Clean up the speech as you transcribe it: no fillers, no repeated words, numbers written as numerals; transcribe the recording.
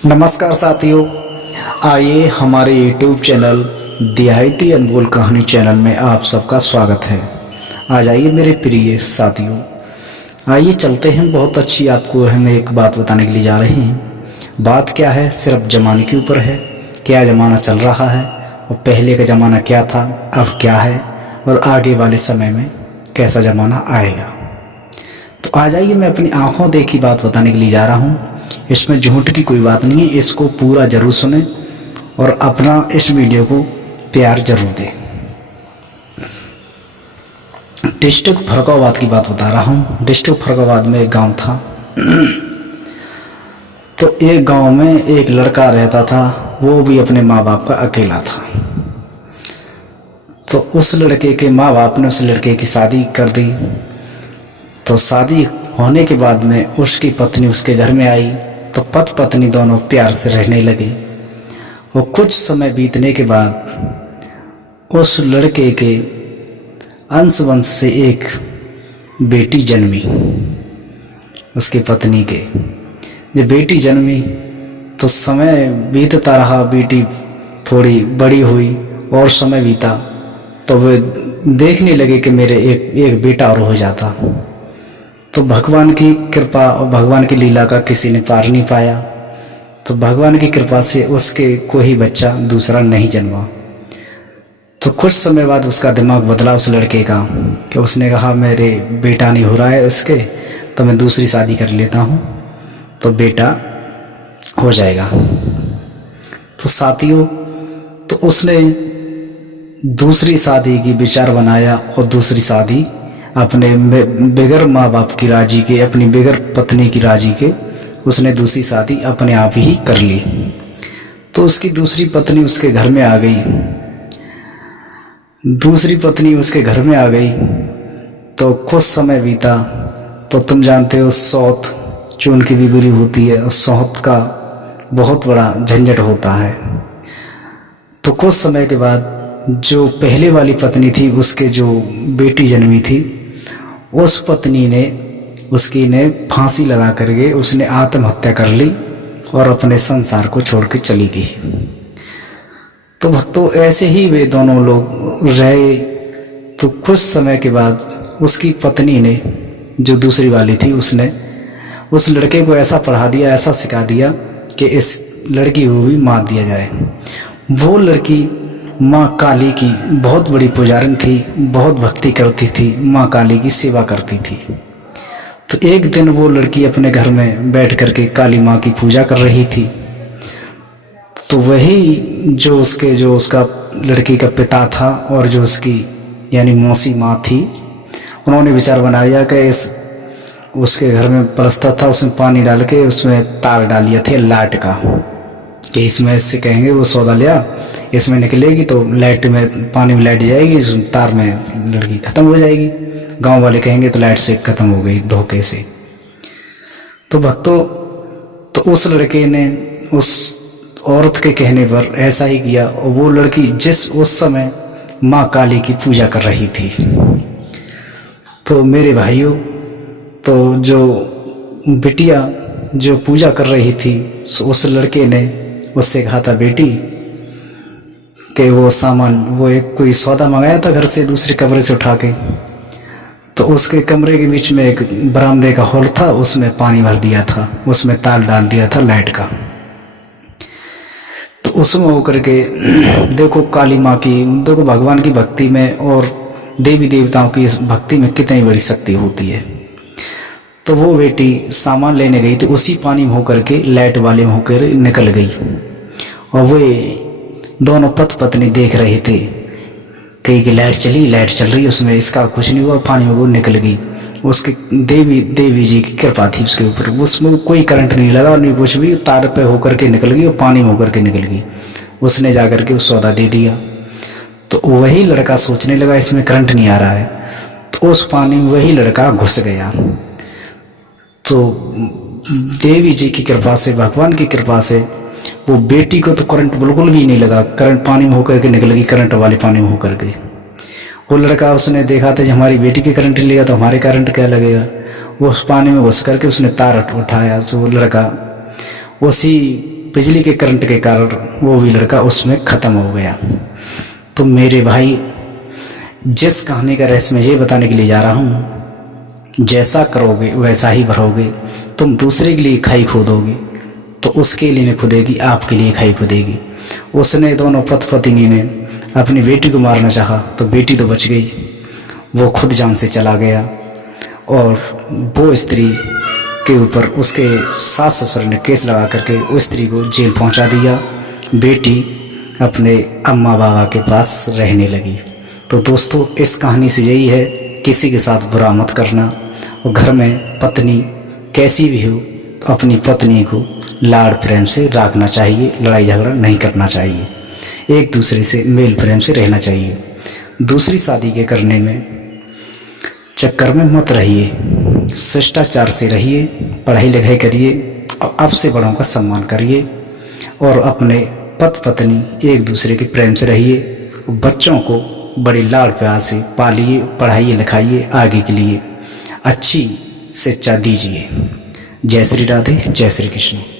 नमस्कार साथियों, आइए हमारे YouTube चैनल देहाती अनमोल कहानी चैनल में आप सबका स्वागत है। आ जाइए मेरे प्रिय साथियों, आइए चलते हैं। बहुत अच्छी आपको हम एक बात बताने के लिए जा रहे हैं। बात क्या है, सिर्फ ज़माने के ऊपर है। क्या ज़माना चल रहा है और पहले का ज़माना क्या था, अब क्या है और आगे वाले समय में कैसा ज़माना आएगा। तो आ जाइए, मैं अपनी आँखों देखी बात बताने के लिए जा रहा हूँ। इसमें झूठ की कोई बात नहीं है। इसको पूरा ज़रूर सुने और अपना इस वीडियो को प्यार जरूर दें। डिस्ट्रिक्ट फर्रुखाबाद की बात बता रहा हूँ। डिस्ट्रिक्ट फर्रुखाबाद में एक गांव था। तो एक गांव में एक लड़का रहता था, वो भी अपने माँ बाप का अकेला था। तो उस लड़के के माँ बाप ने उस लड़के की शादी कर दी। तो शादी होने के बाद में उसकी पत्नी उसके घर में आई। तो पति पत्नी दोनों प्यार से रहने लगे। और कुछ समय बीतने के बाद उस लड़के के अंश वंश से एक बेटी जन्मी। उसकी पत्नी के जब बेटी जन्मी तो समय बीतता रहा, बेटी थोड़ी बड़ी हुई और समय बीता तो वे देखने लगे कि मेरे एक बेटा और हो जाता। तो भगवान की कृपा और भगवान की लीला का किसी ने पार नहीं पाया। तो भगवान की कृपा से उसके कोई बच्चा दूसरा नहीं जन्मा। तो कुछ समय बाद उसका दिमाग बदला उस लड़के का, कि उसने कहा मेरे बेटा नहीं हो रहा है इसके, तो मैं दूसरी शादी कर लेता हूँ तो बेटा हो जाएगा। तो साथियों, तो उसने दूसरी शादी की विचार बनाया और दूसरी शादी अपने बगैर माँ बाप की राजी के, अपनी बगैर पत्नी की राजी के उसने दूसरी शादी अपने आप ही कर ली। तो उसकी दूसरी पत्नी उसके घर में आ गई। दूसरी पत्नी उसके घर में आ गई तो कुछ समय बीता। तो तुम जानते हो सौत चून की भी बुरी होती है और सौत का बहुत बड़ा झंझट होता है। तो कुछ समय के बाद जो पहले वाली पत्नी थी, उसके जो बेटी जन्मी थी, उस पत्नी ने उसकी ने फांसी लगा करके उसने आत्महत्या कर ली और अपने संसार को छोड़ के चली गई। तो भक्तों, ऐसे ही वे दोनों लोग रहे। तो कुछ समय के बाद उसकी पत्नी ने, जो दूसरी वाली थी, उसने उस लड़के को ऐसा पढ़ा दिया, ऐसा सिखा दिया कि इस लड़की को भी मार दिया जाए। वो लड़की माँ काली की बहुत बड़ी पुजारिन थी, बहुत भक्ति करती थी, माँ काली की सेवा करती थी। तो एक दिन वो लड़की अपने घर में बैठ करके काली माँ की पूजा कर रही थी। तो वही जो उसका लड़की का पिता था और जो उसकी यानी मौसी माँ थी, उन्होंने विचार बना लिया कि उसके घर में पलस्तर था, उसमें पानी डाल के उसमें तार डाल दिया थे लाइट का, कि इसमें इससे कहेंगे वो सौदा लिया, इसमें निकलेगी तो लाइट में, पानी में लाइट जाएगी, इस तार में लड़की ख़त्म हो जाएगी। गांव वाले कहेंगे तो लाइट से ख़त्म हो गई धोखे से। तो भक्तों, तो उस लड़के ने उस औरत के कहने पर ऐसा ही किया। और वो लड़की उस समय माँ काली की पूजा कर रही थी। तो मेरे भाइयों, तो जो बिटिया जो पूजा कर रही थी, उस लड़के ने उससे कहा था, बेटी कि वो सामान, वो एक कोई सौदा मंगाया था घर से दूसरे कमरे से उठा के। तो उसके कमरे के बीच में एक बरामदे का हॉल था, उसमें पानी भर दिया था, उसमें तार डाल दिया था लाइट का। तो उसमें होकर के देखो काली माँ की, देखो भगवान की भक्ति में और देवी देवताओं की इस भक्ति में कितनी बड़ी शक्ति होती है। तो वो बेटी सामान लेने गई तो उसी पानी में होकर के, लाइट वाले में होकर निकल गई। और वे दोनों पति पत्नी देख रहे थे कि लाइट चल रही, उसमें इसका कुछ नहीं हुआ, पानी में वो निकल गई। उसके देवी जी की कृपा थी उसके ऊपर, उसमें कोई करंट नहीं लगा, नहीं कुछ भी, तार पे होकर के निकल गई और पानी में होकर के निकल गई। उसने जा कर के उस सौदा दे दिया। तो वही लड़का सोचने लगा इसमें करंट नहीं आ रहा है, तो उस पानी में वही लड़का घुस गया। तो देवी जी की कृपा से, भगवान की कृपा से वो बेटी को तो करंट बिल्कुल भी नहीं लगा। करंट पानी में होकर के निकल गई, करंट वाले पानी में होकर के। वो लड़का, उसने देखा था जब हमारी बेटी की करंट लेगा तो हमारे करंट क्या लगेगा। वो उस पानी में घुस करके उसने तार उठाया। तो वो लड़का उसी बिजली के करंट के कारण वो भी लड़का उसमें ख़त्म हो गया। तो मेरे भाई, जिस कहानी का रहस्य मैं ये बताने के लिए जा रहा हूँ, जैसा करोगे वैसा ही भरोगे। तुम दूसरे के लिए खाई खोदोगे तो उसके लिए नहीं खुदेगी, आपके लिए खाई खुदेगी। उसने दोनों पत्नी ने अपनी बेटी को मारना चाहा तो बेटी तो बच गई, वो खुद जान से चला गया। और वो स्त्री के ऊपर उसके सास ससुर ने केस लगा करके उस स्त्री को जेल पहुंचा दिया। बेटी अपने अम्मा बाबा के पास रहने लगी। तो दोस्तों, इस कहानी से यही है, किसी के साथ बुरा मत करना। और घर में पत्नी कैसी भी हो, अपनी पत्नी को लाड़ प्रेम से रखना चाहिए, लड़ाई झगड़ा नहीं करना चाहिए, एक दूसरे से मेल प्रेम से रहना चाहिए। दूसरी शादी के करने में चक्कर में मत रहिए, शिष्टाचार से रहिए, पढ़ाई लिखाई करिए और आपसे बड़ों का सम्मान करिए और अपने पति पत्नी एक दूसरे के प्रेम से रहिए। बच्चों को बड़ी लाड़ प्यार से पालिए, पढ़ाइए लिखाइए, आगे के लिए अच्छी शिक्षा दीजिए। जय श्री राधे, जय श्री कृष्ण।